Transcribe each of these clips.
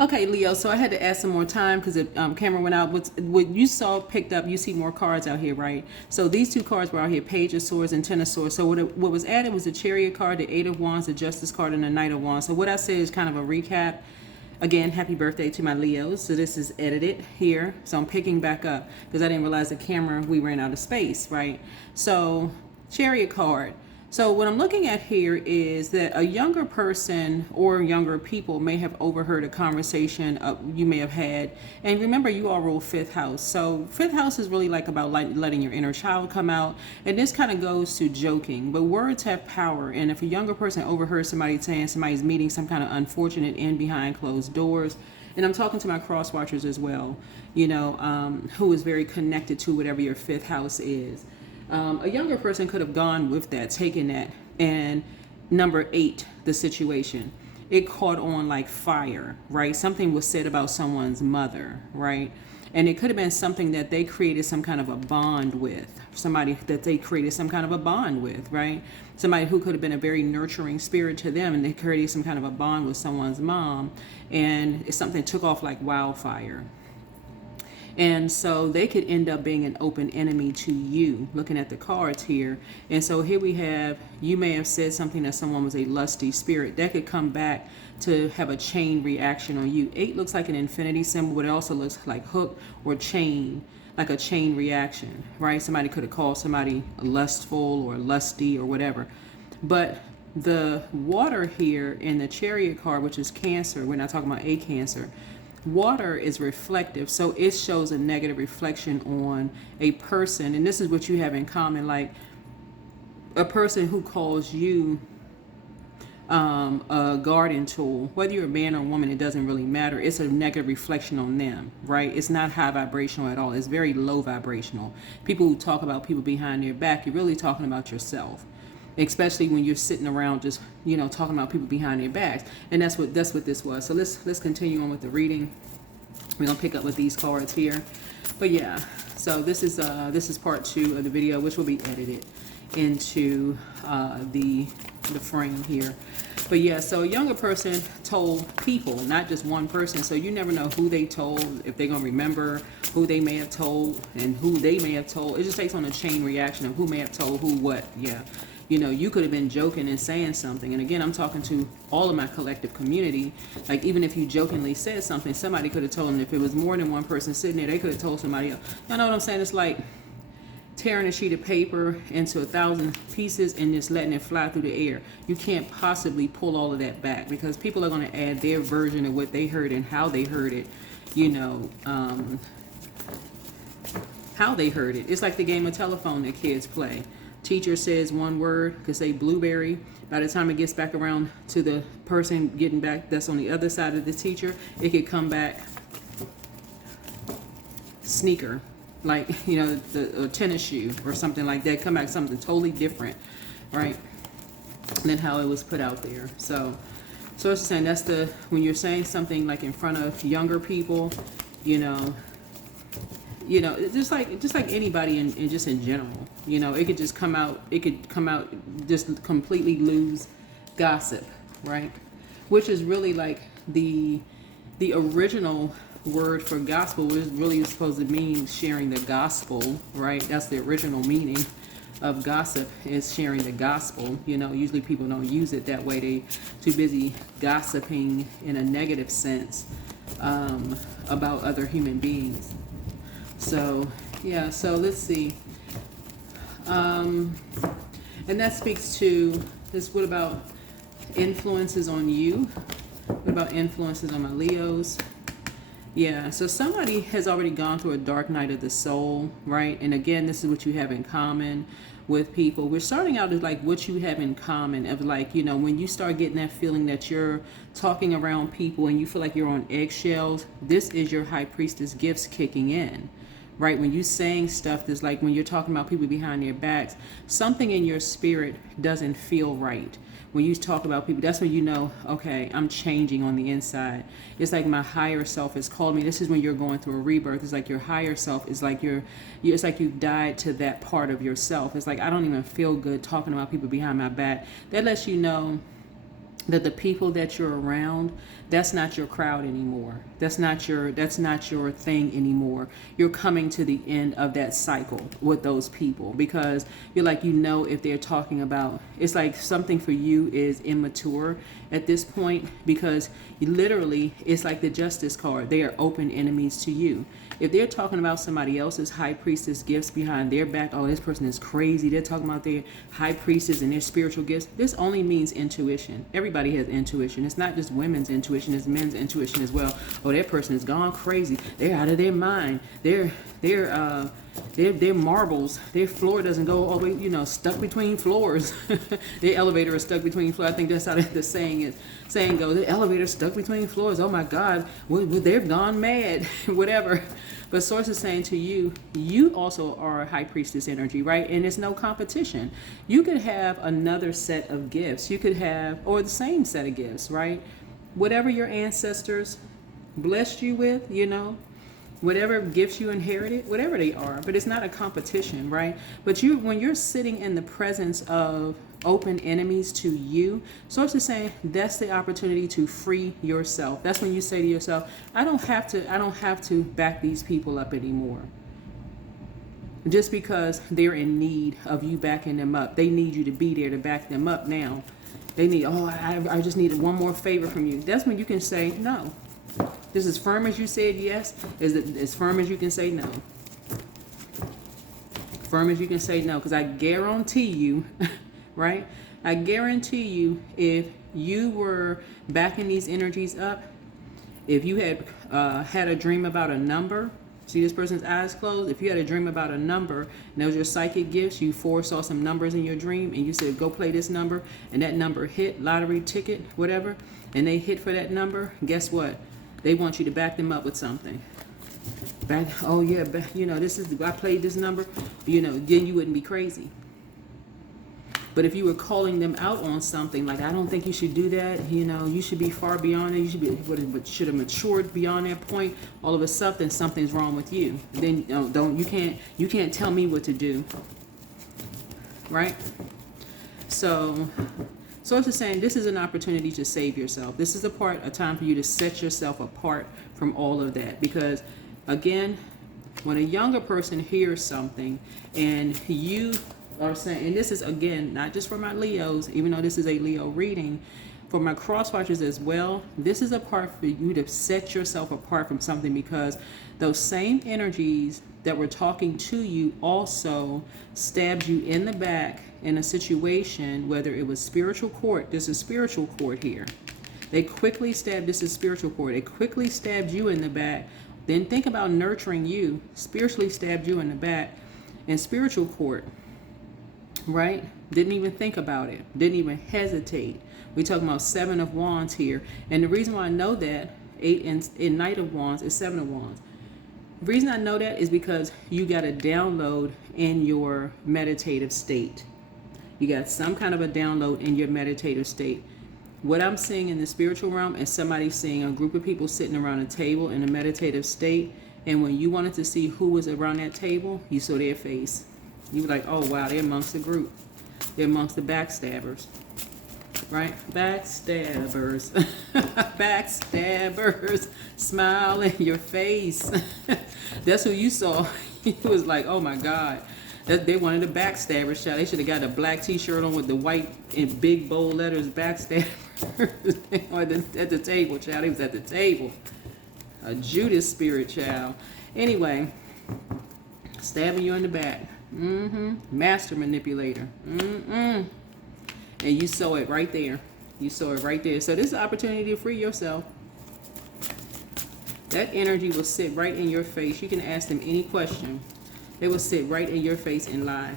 Okay, Leo, so I had to add some more time because the camera went out. What you saw picked up, you see more cards out here, right? So these two cards were out here, Page of Swords and Ten of Swords. So what was added was the Chariot card, the Eight of Wands, the Justice card, and the Knight of Wands. So what I said is kind of a recap. Again, happy birthday to my Leos. So this is edited here. So I'm picking back up because I didn't realize the camera, we ran out of space, right? So Chariot card. So what I'm looking at here is that a younger person or younger people may have overheard a conversation you may have had. And remember, you all rule fifth house. So fifth house is really like about letting your inner child come out. And this kind of goes to joking. But words have power. And if a younger person overheard somebody saying somebody's meeting some kind of unfortunate end behind closed doors, and I'm talking to my cross watchers as well, who is very connected to whatever your fifth house is. A younger person could have gone with that, taken that, and number 8, the situation. It caught on like fire, right? Something was said about someone's mother, right? And it could have been something that they created some kind of a bond with, somebody that they created some kind of a bond with, right? Somebody who could have been a very nurturing spirit to them, and they created some kind of a bond with someone's mom, and it's something that took off like wildfire. And so they could end up being an open enemy to you, looking at the cards here. And so here we have, you may have said something that someone was a lusty spirit. That could come back to have a chain reaction on you. 8 looks like an infinity symbol, but it also looks like hook or chain, like a chain reaction, right? Somebody could have called somebody lustful or lusty or whatever. But the water here in the Chariot card, which is Cancer, we're not talking about a Cancer, water is reflective, so it shows a negative reflection on a person. And this is what you have in common, like a person who calls you a garden tool, whether you're a man or a woman, it doesn't really matter. It's a negative reflection on them, right? It's not high vibrational at all. It's very low vibrational. People who talk about people behind their back, you're really talking about yourself, especially when you're sitting around just talking about people behind their backs. And that's what this was. So let's continue on with the reading. We're gonna pick up with these cards here, but yeah, so this is part 2 of the video, which will be edited into the frame here. But yeah, so a younger person told people, not just one person, so you never know who they told, if they're gonna remember who they may have told and who they may have told. It just takes on a chain reaction of who may have told who what. Yeah, you could have been joking and saying something. And again, I'm talking to all of my collective community. Like, even if you jokingly said something, somebody could have told them. If it was more than one person sitting there, they could have told somebody else. You know what I'm saying? It's like tearing a sheet of paper into 1,000 pieces and just letting it fly through the air. You can't possibly pull all of that back, because people are going to add their version of what they heard and how they heard it, how they heard it. It's like the game of telephone that kids play. Teacher says one word, could say blueberry. By the time it gets back around to the person getting back that's on the other side of the teacher, it could come back sneaker, like the tennis shoe or something like that. Come back something totally different, right, than how it was put out there. So it's saying that's when you're saying something like in front of younger people, just like anybody in just in general, it could just come out. It could come out just completely lose gossip, right? Which is really like the original word for gospel was really supposed to mean sharing the gospel, right? That's the original meaning of gossip, is sharing the gospel. Usually people don't use it that way. They too busy gossiping in a negative sense about other human beings. So yeah, so let's see. And that speaks to this. What about influences on you? What about influences on my Leos? Yeah, so somebody has already gone through a dark night of the soul, right? And again, this is what you have in common with people. We're starting out as like what you have in common of like, when you start getting that feeling that you're talking around people and you feel like you're on eggshells, this is your high priestess gifts kicking in. Right, when you saying stuff that's like when you're talking about people behind their backs, something in your spirit doesn't feel right. When you talk about people, that's when you know, okay, I'm changing on the inside. It's like my higher self has called me. This is when you're going through a rebirth. It's like your higher self is like it's like you've died to that part of yourself. It's like, I don't even feel good talking about people behind my back. That lets you know that the people that you're around, that's not your crowd anymore. That's not your thing anymore. You're coming to the end of that cycle with those people, because you're like, if they're talking about, it's like something for you is immature at this point, because literally it's like the justice card. They are open enemies to you. If they're talking about somebody else's high priestess gifts behind their back, oh, this person is crazy, they're talking about their high priestess and their spiritual gifts, this only means intuition. Everybody has intuition. It's not just women's intuition, it's men's intuition as well. Oh, that person has gone crazy. They're out of their mind. They're marbles. Their floor doesn't go all the way, stuck between floors. Their elevator is stuck between floors. I think that's how the saying goes. The elevator is stuck between floors. Oh my God, they've gone mad. Whatever. But Source is saying to you, you also are a high priestess energy, right? And it's no competition. You could have another set of gifts. You could have, or the same set of gifts, right? Whatever your ancestors blessed you with, whatever gifts you inherited, whatever they are, but it's not a competition, right? But when you're sitting in the presence of open enemies to you, Source is saying that's the opportunity to free yourself. That's when you say to yourself, I don't have to back these people up anymore. Just because they're in need of you backing them up. They need you to be there to back them up now. They need, I just need one more favor from you. That's when you can say no. Just as firm as you said yes, is as firm as you can say no. Firm as you can say no, because I guarantee you, right? I guarantee you, if you were backing these energies up, if you had had a dream about a number, see this person's eyes closed, if you had a dream about a number, and that was your psychic gifts, you foresaw some numbers in your dream, and you said, go play this number, and that number hit, lottery ticket, whatever, and they hit for that number, guess what? They want you to back them up with something. I played this number, then you wouldn't be crazy. But if you were calling them out on something, like, I don't think you should do that, you should be far beyond it, you should have matured beyond that point, all of a sudden something's wrong with you. Then you can't tell me what to do. Right? So Source is saying this is an opportunity to save yourself. This is a time for you to set yourself apart from all of that. Because, again, when a younger person hears something and you are saying, and this is, again, not just for my Leos, even though this is a Leo reading, for my cross watchers as well, this is a part for you to set yourself apart from something, because those same energies that were talking to you also stabbed you in the back in a situation, whether it was spiritual court. There's a spiritual court here. They quickly stabbed, this is spiritual court. They quickly stabbed you in the back. Then think about nurturing you. Spiritually stabbed you in the back in spiritual court, right? Didn't even think about it. Didn't even hesitate. We're talking about 7 of Wands here. And the reason why I know that 8 in Knight of Wands is 7 of Wands. The reason I know that is because you got a download in your meditative state. You got some kind of a download in your meditative state. What I'm seeing in the spiritual realm is somebody seeing a group of people sitting around a table in a meditative state. And when you wanted to see who was around that table, you saw their face. You were like, oh, wow, they're amongst the group. They're amongst the backstabbers. Right? Backstabbers. Backstabbers. Smile in your face. That's who you saw. He was like, oh my God. They wanted a backstabbers, child. They should have got a black t-shirt on with the white in big bold letters, backstabbers. At the table, child. He was at the table. A Judas spirit, child. Anyway, stabbing you in the back. Master manipulator. And you saw it right there. You saw it right there. So this is an opportunity to free yourself. That energy will sit right in your face. You can ask them any question. They will sit right in your face and lie.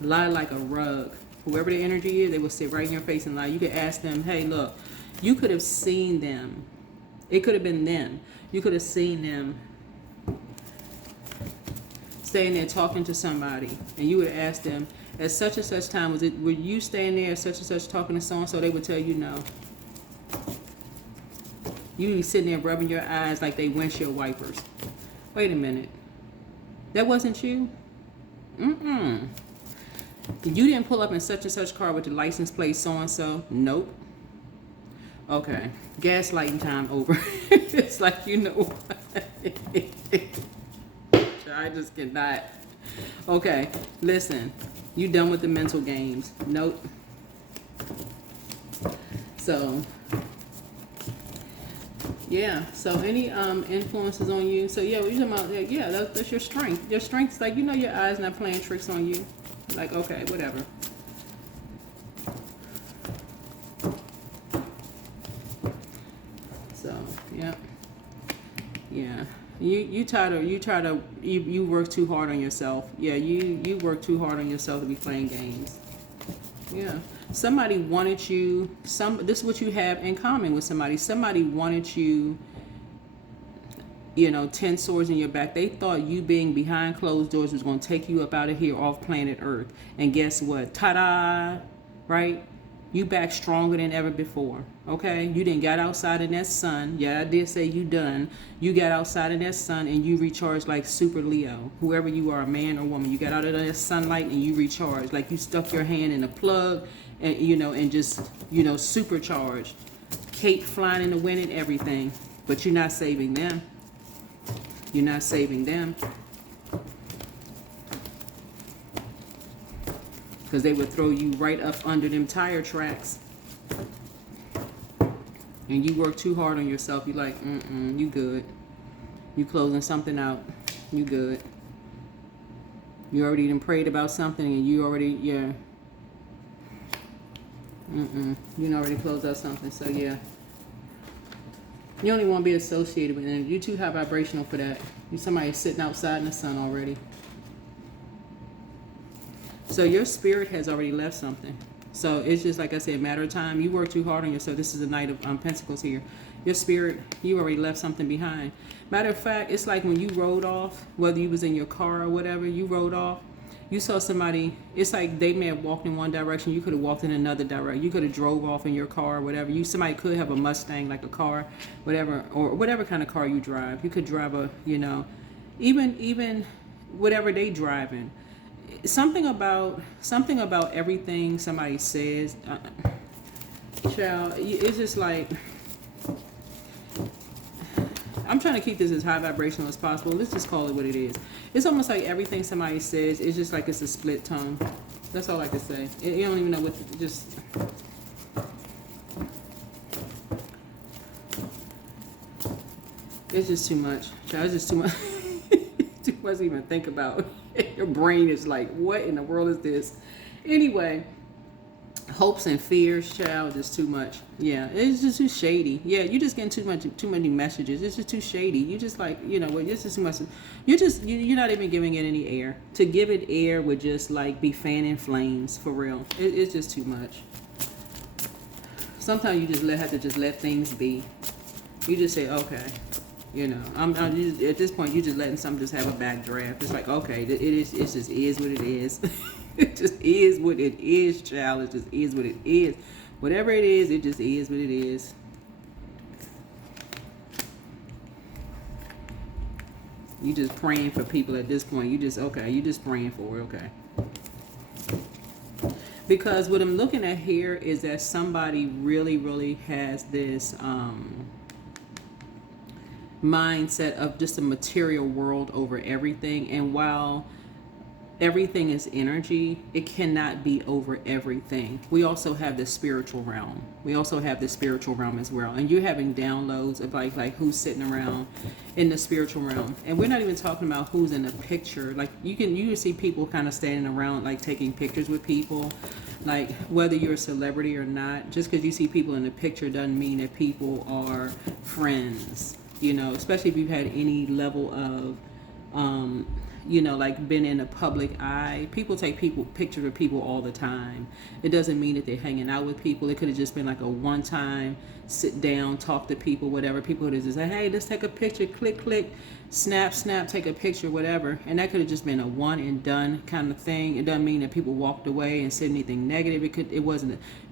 Lie like a rug. Whoever the energy is, they will sit right in your face and lie. You could ask them, hey, look, you could have seen them. It could have been them. You could have seen them staying there talking to somebody. And you would have asked them, at such and such time, were you staying there at such and such talking to so-and-so? They would tell you no. You be sitting there rubbing your eyes like they windshield wipers. Wait a minute. That wasn't you? You didn't pull up in such and such car with the license plate so-and-so? Nope. Okay, gaslighting time over. It's like, you know what? I just cannot. Okay, listen. You done with the mental games? Nope. So, yeah. So any influences on you? So yeah, what you talking about? Like, yeah, that's your strength. Your strength is like, you know, your eyes not playing tricks on you. Like, okay, whatever. So yeah, yeah. You work too hard on yourself. Yeah, you work too hard on yourself to be playing games. Yeah. Somebody wanted you. This is what you have in common with somebody. Somebody wanted you. You know, 10 swords in your back. They thought you being behind closed doors was going to take you up out of here off planet Earth. And guess what? Ta-da! Right? You back stronger than ever before. Okay? You didn't got outside in that sun. Yeah, I did say you done. You got outside in that sun and you recharged like Super Leo. Whoever you are, man or woman. You got out of that sunlight and you recharged. Like you stuck your hand in a plug and, you know, and just, you know, supercharged. Cape flying in the wind and everything. But you're not saving them. You're not saving them. Because they would throw you right up under them tire tracks. And you work too hard on yourself. You're like, you good. You closing something out. You good. You already done prayed about something and you already, yeah. You done already closed out something. So yeah. You don't even want to be associated with them. You're too high vibrational for that. You're somebody sitting outside in the sun already. So your spirit has already left something. So it's just like I said, a matter of time. You work too hard on yourself. This is the Knight of Pentacles here. Your spirit, you already left something behind. Matter of fact, it's like when you rode off, whether you was in your car or whatever, you rode off. You saw somebody, it's like they may have walked in one direction, you could have walked in another direction. You could have drove off in your car or whatever. Somebody could have a Mustang, like a car, whatever, or whatever kind of car you drive. You could drive a, you know, even whatever they driving. Something about everything somebody says, child, it's just like, I'm trying to keep this as high vibrational as possible. Let's just call it what it is. It's almost like everything somebody says, it's just like it's a split tongue. That's all I can say. You don't even know what to, just... It's just too much. Child, it's just too much. Too much to even think about. Your brain is like, what in the world is this? Anyway, hopes and fears, child, is too much. Yeah, it's just too shady. Yeah, you're just getting too many messages. It's just too shady. You just like, you know, it's just too much. You're not even giving it any air. To give it air would just like be fanning flames, for real. It's just too much. Sometimes you just have to just let things be. You just say, okay. You know, at this point, you just letting something just have a backdraft. It's like, okay, it just is what it is. It just is what it is, child. It just is what it is. Whatever it is, it just is what it is. You just praying for people at this point. You just praying for it, okay. Because what I'm looking at here is that somebody really, really has this mindset of just a material world over everything, and while everything is energy, it cannot be over everything. We also have the spiritual realm. As well, and you're having downloads of like who's sitting around in the spiritual realm, and we're not even talking about who's in the picture. Like you can see people kind of standing around like taking pictures with people, like whether you're a celebrity or not. Just because you see people in the picture doesn't mean that people are friends. You know, especially if you've had any level of, you know, like been in the public eye. People take pictures of people all the time. It doesn't mean that they're hanging out with people. It could have just been like a one-time sit down, talk to people, whatever. People would have just said, hey, let's take a picture, click, click, snap, snap, take a picture, whatever. And that could have just been a one and done kind of thing. It doesn't mean that people walked away and said anything negative.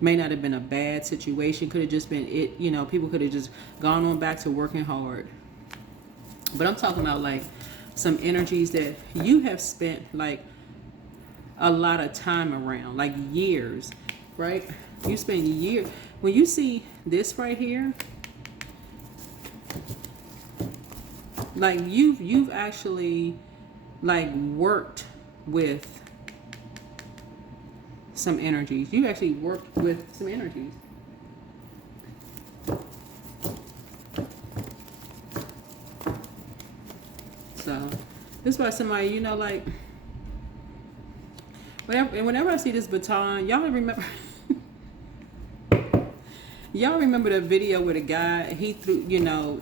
May not have been a bad situation. Could have just been it, you know, people could have just gone on back to working hard. But I'm talking about like some energies that you have spent like a lot of time around, like years, right? You spend a year. When you see this right here, like you've actually like worked with some energies. You actually worked with some energies. So this is why somebody, you know, like whenever I see this baton, y'all remember y'all remember the video with a guy, he threw, you know,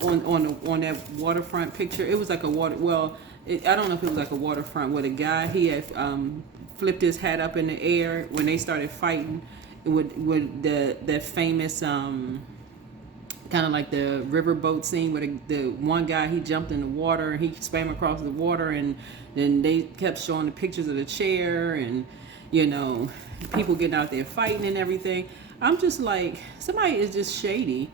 on that waterfront picture. It was like a water, well, I don't know if it was like a waterfront where the guy, he had flipped his hat up in the air when they started fighting with that famous kind of like the riverboat scene where the one guy, he jumped in the water and he swam across the water, and then they kept showing the pictures of the chair and, you know, people getting out there fighting and everything. I'm just like, somebody is just shady.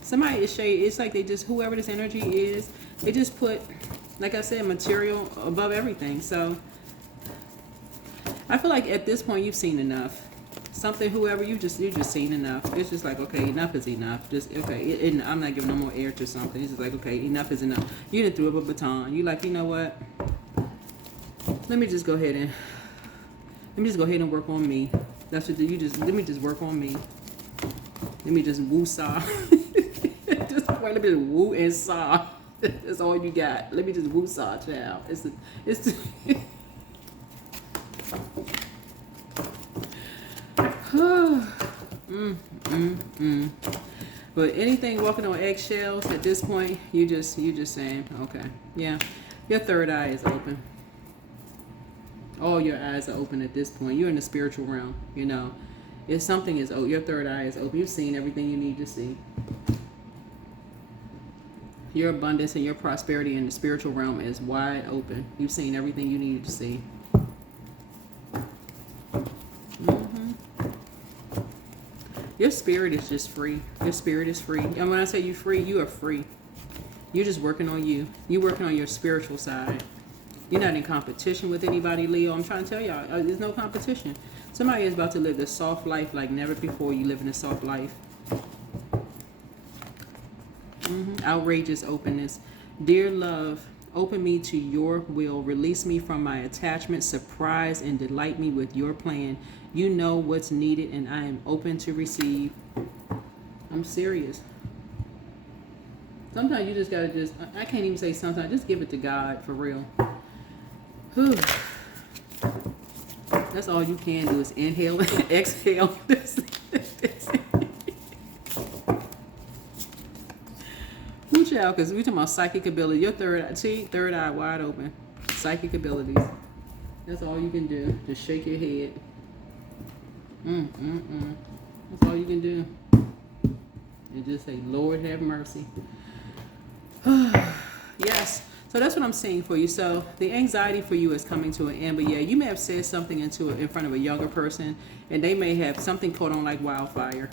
Somebody is shady. It's like they just, whoever this energy is, they just put, like I said, material above everything. So I feel like at this point you've seen enough. Something, whoever, you just seen enough. It's just like, okay, enough is enough. Just okay. I'm not giving no more air to something. It's just like, okay, enough is enough. You done threw up a baton. You like, you know what? Let me just go ahead and work on me. That's what you just. Let me just work on me. Let me just woo-saw. Just let me just woo and saw. That's all you got. Let me just woo-saw, child. It's. But anything walking on eggshells at this point, you just saying, okay, yeah, your third eye is open. All your eyes are open at this point. You're in the spiritual realm, you know. If something is open, your third eye is open. You've seen everything you need to see. Your abundance and your prosperity in the spiritual realm is wide open. You've seen everything you needed to see. Your spirit is just free. Your spirit is free. And when I say you're free, you are free. You're just working on you. You're working on your spiritual side. You're not in competition with anybody, Leo. I'm trying to tell y'all, there's no competition. Somebody is about to live this soft life like never before. You live in a soft life. Outrageous openness. Dear love, open me to your will. Release me from my attachment. Surprise and delight me with your plan. You know what's needed and I am open to receive. I'm serious. Sometimes you just gotta I can't even say sometimes, just give it to God for real. Whew. That's all you can do is inhale and exhale. Watch out, because we're talking about psychic ability. Your third eye wide open. Psychic abilities. That's all you can do. Just shake your head. That's all you can do. And just say, Lord have mercy. Yes. So that's what I'm seeing for you. So the anxiety for you is coming to an end. But yeah, you may have said something in front of a younger person, and they may have something caught on like wildfire.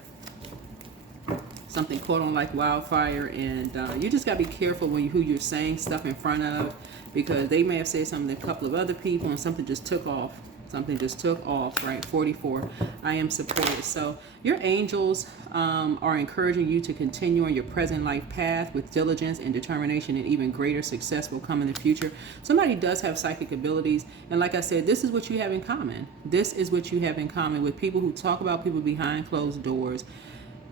Something caught on like wildfire, and you just got to be careful who you're saying stuff in front of, because they may have said something to a couple of other people, and something just took off. Something just took off, right? 44. I am supported. So your angels are encouraging you to continue on your present life path with diligence and determination, and even greater success will come in the future. Somebody does have psychic abilities. And like I said, this is what you have in common. This is what you have in common with people who talk about people behind closed doors.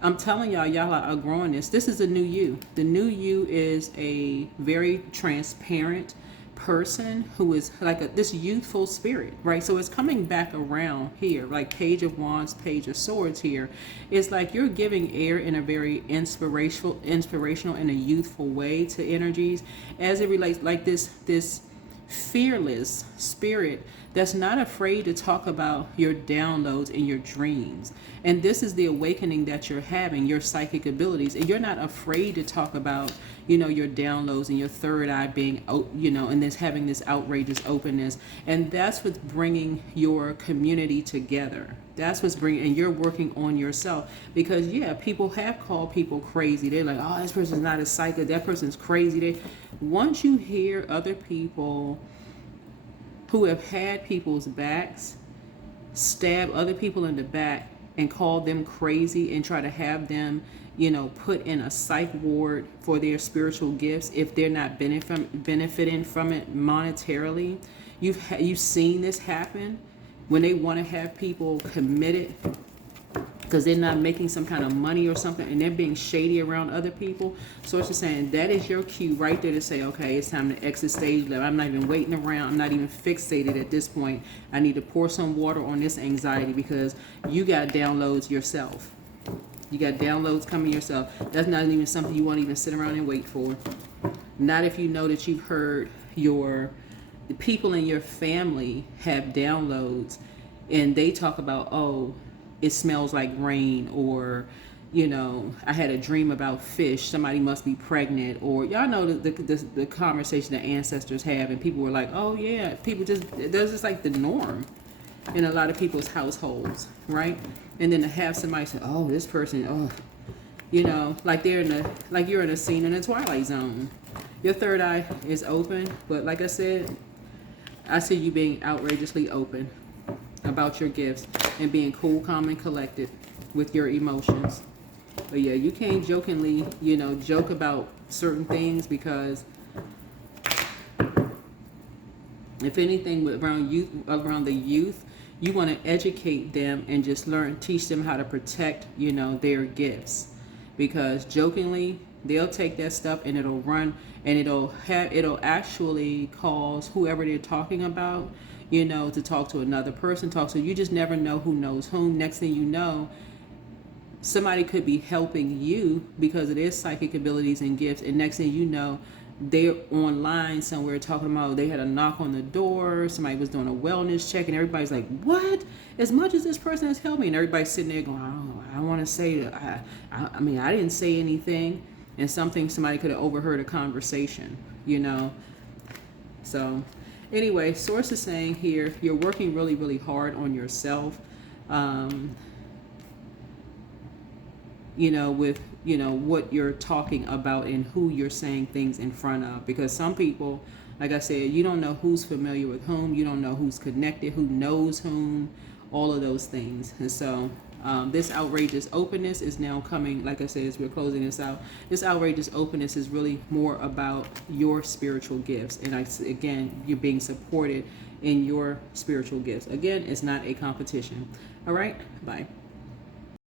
I'm telling y'all are growing this. This is a new you. The new you is a very transparent person who is like this youthful spirit, right? So it's coming back around here, like Page of Wands, Page of Swords here. It's like you're giving air in a very inspirational in a youthful way to energies, as it relates like this fearless spirit that's not afraid to talk about your downloads and your dreams. And this is the awakening that you're having, your psychic abilities. And you're not afraid to talk about, your downloads and your third eye being, and this having this outrageous openness. And that's what's bringing your community together. That's what's bringing, and you're working on yourself. Because, yeah, people have called people crazy. They're like, oh, this person's not a psychic. That person's crazy. Once you hear other people who have had people's backs stab other people in the back and call them crazy and try to have them, you know, put in a psych ward for their spiritual gifts if they're not benefiting from it monetarily. You've seen this happen when they want to have people committed because they're not making some kind of money or something, and they're being shady around other people. So it's just saying that is your cue right there to say, okay, it's time to exit stage left. I'm not even waiting around. I'm not even fixated at this point. I need to pour some water on this anxiety because you got downloads yourself. You got downloads coming yourself. That's not even something you want to even sit around and wait for. Not if you know that you've heard the people in your family have downloads and they talk about, oh, it smells like rain, or, you know, I had a dream about fish, somebody must be pregnant, or y'all know the conversation that ancestors have, and people were like, oh yeah, that's just like the norm in a lot of people's households, right? And then to have somebody say, oh, this person, oh, you know, like you're in a scene in a Twilight Zone. Your third eye is open, but like I said, I see you being outrageously open about your gifts and being cool, calm, and collected with your emotions. But yeah, you can't jokingly, you know, joke about certain things, because if anything around the youth, you want to educate them and just teach them how to protect, you know, their gifts. Because jokingly, they'll take that stuff and it'll run, and it'll actually cause whoever they're talking about, you know, to talk to another person, so you just never know who knows whom. Next thing you know, somebody could be helping you because of their psychic abilities and gifts, and next thing you know, they're online somewhere talking about they had a knock on the door, somebody was doing a wellness check, and everybody's like, what? As much as this person has helped me, and everybody's sitting there going, I don't want to say that. I mean, I didn't say anything, and somebody could have overheard a conversation, you know. So anyway, source is saying here, you're working really, really hard on yourself, you know, with, you know, what you're talking about and who you're saying things in front of. Because some people, like I said, you don't know who's familiar with whom, you don't know who's connected, who knows whom, all of those things. And so this outrageous openness is now coming, like I said, as we're closing this out, this outrageous openness is really more about your spiritual gifts. And again, you're being supported in your spiritual gifts. Again, it's not a competition. All right, bye.